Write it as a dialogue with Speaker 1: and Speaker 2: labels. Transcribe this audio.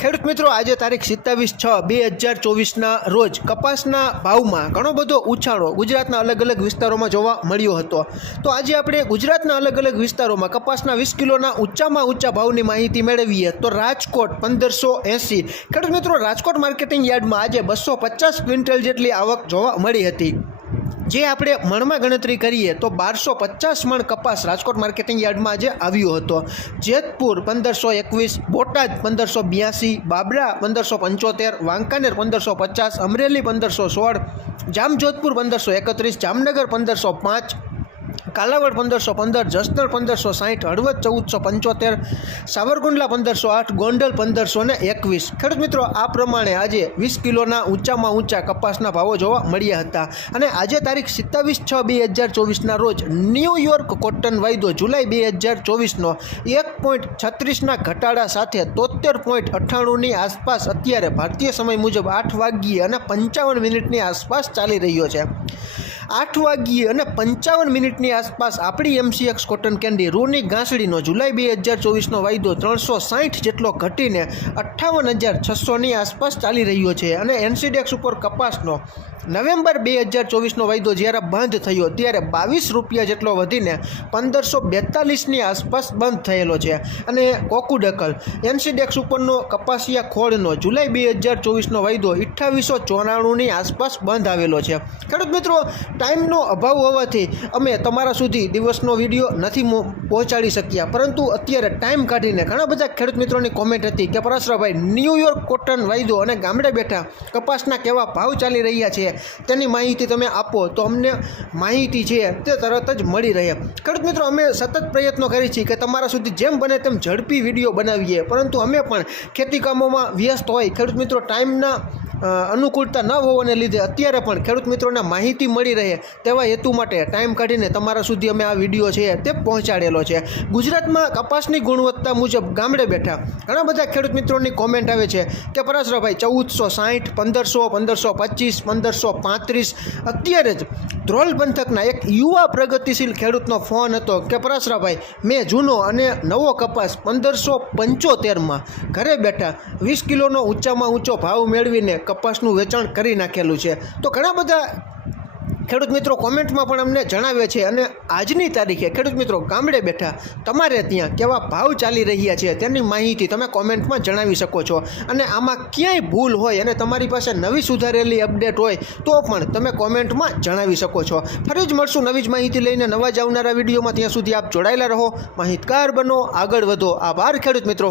Speaker 1: ખેડૂત મિત્રો, આજે તારીખ સિત્તાવીસ છ બે હજાર ચોવીસના રોજ કપાસના ભાવમાં ઘણો બધો ઉછાળો ગુજરાતના અલગ અલગ વિસ્તારોમાં જોવા મળ્યો હતો. તો આજે આપણે ગુજરાતના અલગ અલગ વિસ્તારોમાં કપાસના વીસ કિલોના ઊંચામાં ઊંચા ભાવની માહિતી મેળવીએ. તો રાજકોટ પંદરસો એંસી. ખેડૂત મિત્રો, રાજકોટ માર્કેટિંગ યાર્ડમાં આજે બસો પચાસ ક્વિન્ટલ જેટલી આવક જોવા મળી હતી. જે આપણે મણમાં ગણતરી કરીએ તો બારસો પચાસ મણ કપાસ રાજકોટ માર્કેટિંગ યાર્ડમાં આજે આવ્યો હતો. જેતપુર પંદરસો એકવીસ, બોટાદ પંદરસો બ્યાસી, બાબરા પંદરસો પંચોતેર, વાંકાનેર પંદરસો પચાસ, અમરેલી પંદરસો સોળ, જામજોધપુર પંદરસો એકત્રીસ, જામનગર પંદરસો પાંચ કાલાવડ પંદરસો પંદર, જસદણ પંદરસો સાહીઠ, હળવદ ચૌદસો પંચોતેર, સાવરકુંડલા પંદરસો આઠ, ગોંડલ પંદરસો ને એકવીસ. ખેડૂત મિત્રો, આ પ્રમાણે આજે વીસ કિલોના ઊંચામાં ઊંચા કપાસના ભાવો જોવા મળ્યા હતા. અને આજે તારીખ સિત્તાવીસ છ બે હજાર ચોવીસના રોજ ન્યૂયોર્ક કોટન વાયદો જુલાઈ બે હજાર ચોવીસનો એક પોઈન્ટ છત્રીસના ઘટાડા સાથે તોતેર પોઈન્ટ અઠ્ઠાણુંની આસપાસ અત્યારે ભારતીય સમય મુજબ આઠ વાગ્યે અને પંચાવન મિનિટની આસપાસ ચાલી રહ્યો છે. આઠ વાગ્યે અને પંચાવન મિનિટની આસપાસ આપણી એમસીએક્સ કોટન કેન્ડી રૂની ઘાસડીનો જુલાઈ બે હજાર ચોવીસનો વાયદો ત્રણસો સાઠ જેટલો ઘટીને અઠ્ઠાવન હજાર છસોની આસપાસ ચાલી રહ્યો છે અને એનસીડેક્સ ઉપર કપાસનો નવેમ્બર બે હજાર ચોવીસનો વાયદો જ્યારે બંધ થયો ત્યારે બાવીસ રૂપિયા જેટલો વધીને પંદરસો બેતાલીસની આસપાસ બંધ થયેલો છે અને કોકુડકલ એનસીડેક્સ ઉપરનો કપાસિયા ખોળનો જુલાઈ બે હજાર ચોવીસનો વાયદો અઠ્ઠાવીસો ચોરાણુંની આસપાસ બંધ આવેલો છે ખેડૂત મિત્રો ટાઈમનો અભાવ હોવાથી અમે તમારા સુધી દિવસનો વીડિયો નથી પહોંચાડી શક્યા. પરંતુ અત્યારે ટાઈમ કાઢીને ઘણા બધા ખેડૂત મિત્રોની કોમેન્ટ હતી કે પરાશરાભાઈ ન્યૂયોર્ક કોટન વાયદો અને ગામડે બેઠા કપાસના કેવા ભાવ ચાલી રહ્યા છે તેની માહિતી તમે આપો તો અમને માહિતી છે તે તરત જ મળી રહે. ખેડૂત મિત્રો, અમે સતત પ્રયત્નો કરીએ છીએ કે તમારા સુધી જેમ બને તેમ ઝડપી વીડિયો બનાવીએ. પરંતુ અમે પણ ખેતી કામોમાં વ્યસ્ત હોય. ખેડૂત મિત્રો, ટાઈમના અનુકૂળતા ન હોવાને લીધે અત્યારે પણ ખેડૂત મિત્રોને માહિતી મળી રહે તેવા હેતુ માટે ટાઈમ કાઢીને તમારા સુધી અમે આ વીડિયો છે તે પહોંચાડેલો છે. ગુજરાતમાં કપાસની ગુણવત્તા મુજબ ગામડે બેઠા ઘણા બધા ખેડૂત મિત્રોની કોમેન્ટ આવે છે કે પરાશરાભાઈ ચૌદસો સાઠ પંદરસો પંદરસો પચીસ, પંદરસો પાંત્રીસ. અત્યારે જ ધ્રોલ પંથકના એક યુવા પ્રગતિશીલ ખેડૂતનો ફોન હતો કે પરાશરાભાઈ, મેં જૂનો અને નવો કપાસ પંદરસો પંચોતેરમાં ઘરે બેઠા વીસ કિલોનો ઊંચામાં ઊંચો ભાવ મેળવીને કપાસનું વેચાણ કરી નાખેલું છે. તો ઘણા બધા ખેડૂત મિત્રો કોમેન્ટમાં પણ અમને જણાવે છે અને આજની તારીખે ખેડૂત મિત્રો ગામડે બેઠા તમારે ત્યાં કેવા ભાવ ચાલી રહ્યા છે તેની માહિતી તમે કોમેન્ટમાં જણાવી શકો છો. અને આમાં ક્યાંય ભૂલ હોય અને તમારી પાસે નવી સુધારેલી અપડેટ હોય તો પણ તમે કોમેન્ટમાં જણાવી શકો છો. ફરી જ મળશું નવી જ માહિતી લઈને નવા જ આવનારા વિડીયોમાં. ત્યાં સુધી આપ જોડાયેલા રહો. માહિતગાર બનો, આગળ વધો. આભાર ખેડૂત મિત્રો.